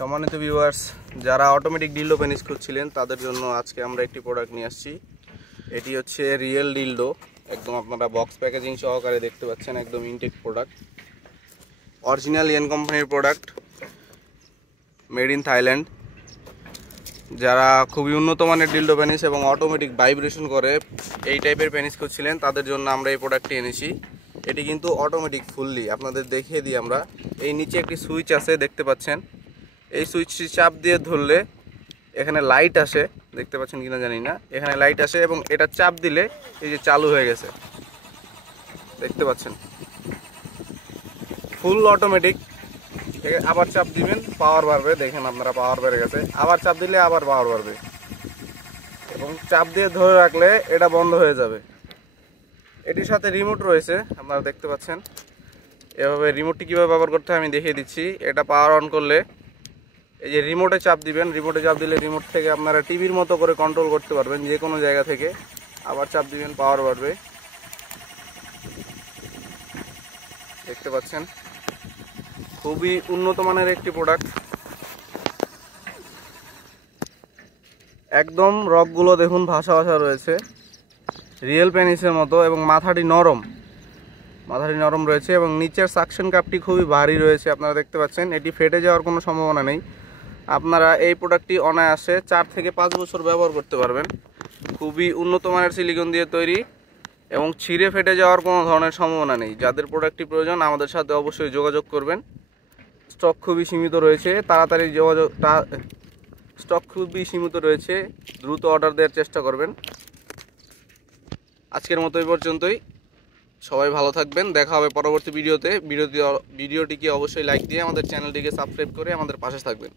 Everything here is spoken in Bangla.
সম্মানিত ভিউয়ার্স, যারা অটোমেটিক ডিলডো পেনিস খুঁজছিলেন তাদের জন্য আজকে আমরা একটি প্রোডাক্ট নিয়ে আসছি। এটি হচ্ছে রিয়েল ডিলডো, একদম আপনারা বক্স প্যাকেজিং সহকারে দেখতে পাচ্ছেন, একদম ইনটেক প্রোডাক্ট, অরিজিনাল ইয়েন কোম্পানির প্রোডাক্ট, মেড ইন থাইল্যান্ড। যারা খুবই উন্নত মানের ডিলডো পেনিস এবং অটোমেটিক ভাইব্রেশন করে এই টাইপের পেনিস খুঁজছিলেন তাদের জন্য আমরা এই প্রোডাক্টটি এনেছি। এটি কিন্তু অটোমেটিক ফুললি, আপনাদের দেখিয়ে দিই আমরা। এই নিচে একটি সুইচ আছে, দেখতে পাচ্ছেন। এই সুইচটি চাপ দিয়ে ধরলে এখানে লাইট আসে, দেখতে পাচ্ছেন কিনা জানি না, এখানে লাইট আসে এবং এটা চাপ দিলে এই যে চালু হয়ে গেছে, দেখতে পাচ্ছেন, ফুল অটোমেটিক। আবার চাপ দিবেন, পাওয়ার বাড়বে, দেখেন আপনারা পাওয়ার বেড়ে গেছে। আবার চাপ দিলে আবার পাওয়ার বাড়বে এবং চাপ দিয়ে ধরে রাখলে এটা বন্ধ হয়ে যাবে। এটির সাথে রিমোট রয়েছে, আপনারা দেখতে পাচ্ছেন। এভাবে রিমোটটি কীভাবে ব্যবহার করতে হয় আমি দেখিয়ে দিচ্ছি। এটা পাওয়ার অন করলে এই যে রিমোটে চাপ দিবেন, রিমোটে চাপ দিলে রিমোট থেকে আপনারা টিভির মতো করে কন্ট্রোল করতে পারবেন যে কোনো জায়গা থেকে। আবার চাপ দিবেন, পাওয়ার বাড়বে, দেখতে পাচ্ছেন। খুবই উন্নত মানের একটি প্রোডাক্ট, একদম রকগুলো দেখুন ভাসা ভাসা রয়েছে, রিয়েল পেনিসের মতো, এবং মাথাটি নরম রয়েছে এবং নিচের সাকশন কাপটি খুবই ভারী রয়েছে, আপনারা দেখতে পাচ্ছেন। এটি ফেটে যাওয়ার কোনো সম্ভাবনা নেই। আপনারা এই প্রোডাক্টটি অনায়াসে 4 থেকে 5 বছর ব্যবহার করতে পারবেন। খুবই উন্নত মানের সিলিকন দিয়ে তৈরি এবং ছিঁড়ে ফেটে যাওয়ার কোনো ধরনের সম্ভাবনা নেই। যাদের প্রোডাক্টটি প্রয়োজন আমাদের সাথে অবশ্যই যোগাযোগ করবেন। স্টক খুবই সীমিত রয়েছে, দ্রুত অর্ডার দেওয়ার চেষ্টা করবেন। আজকের মতো এই পর্যন্তই। সবাই ভালো থাকবেন, দেখা হবে পরবর্তী ভিডিওতে। ভিডিওটিকে অবশ্যই লাইক দিয়ে আমাদের চ্যানেলটিকে সাবস্ক্রাইব করে আমাদের পাশে থাকবেন।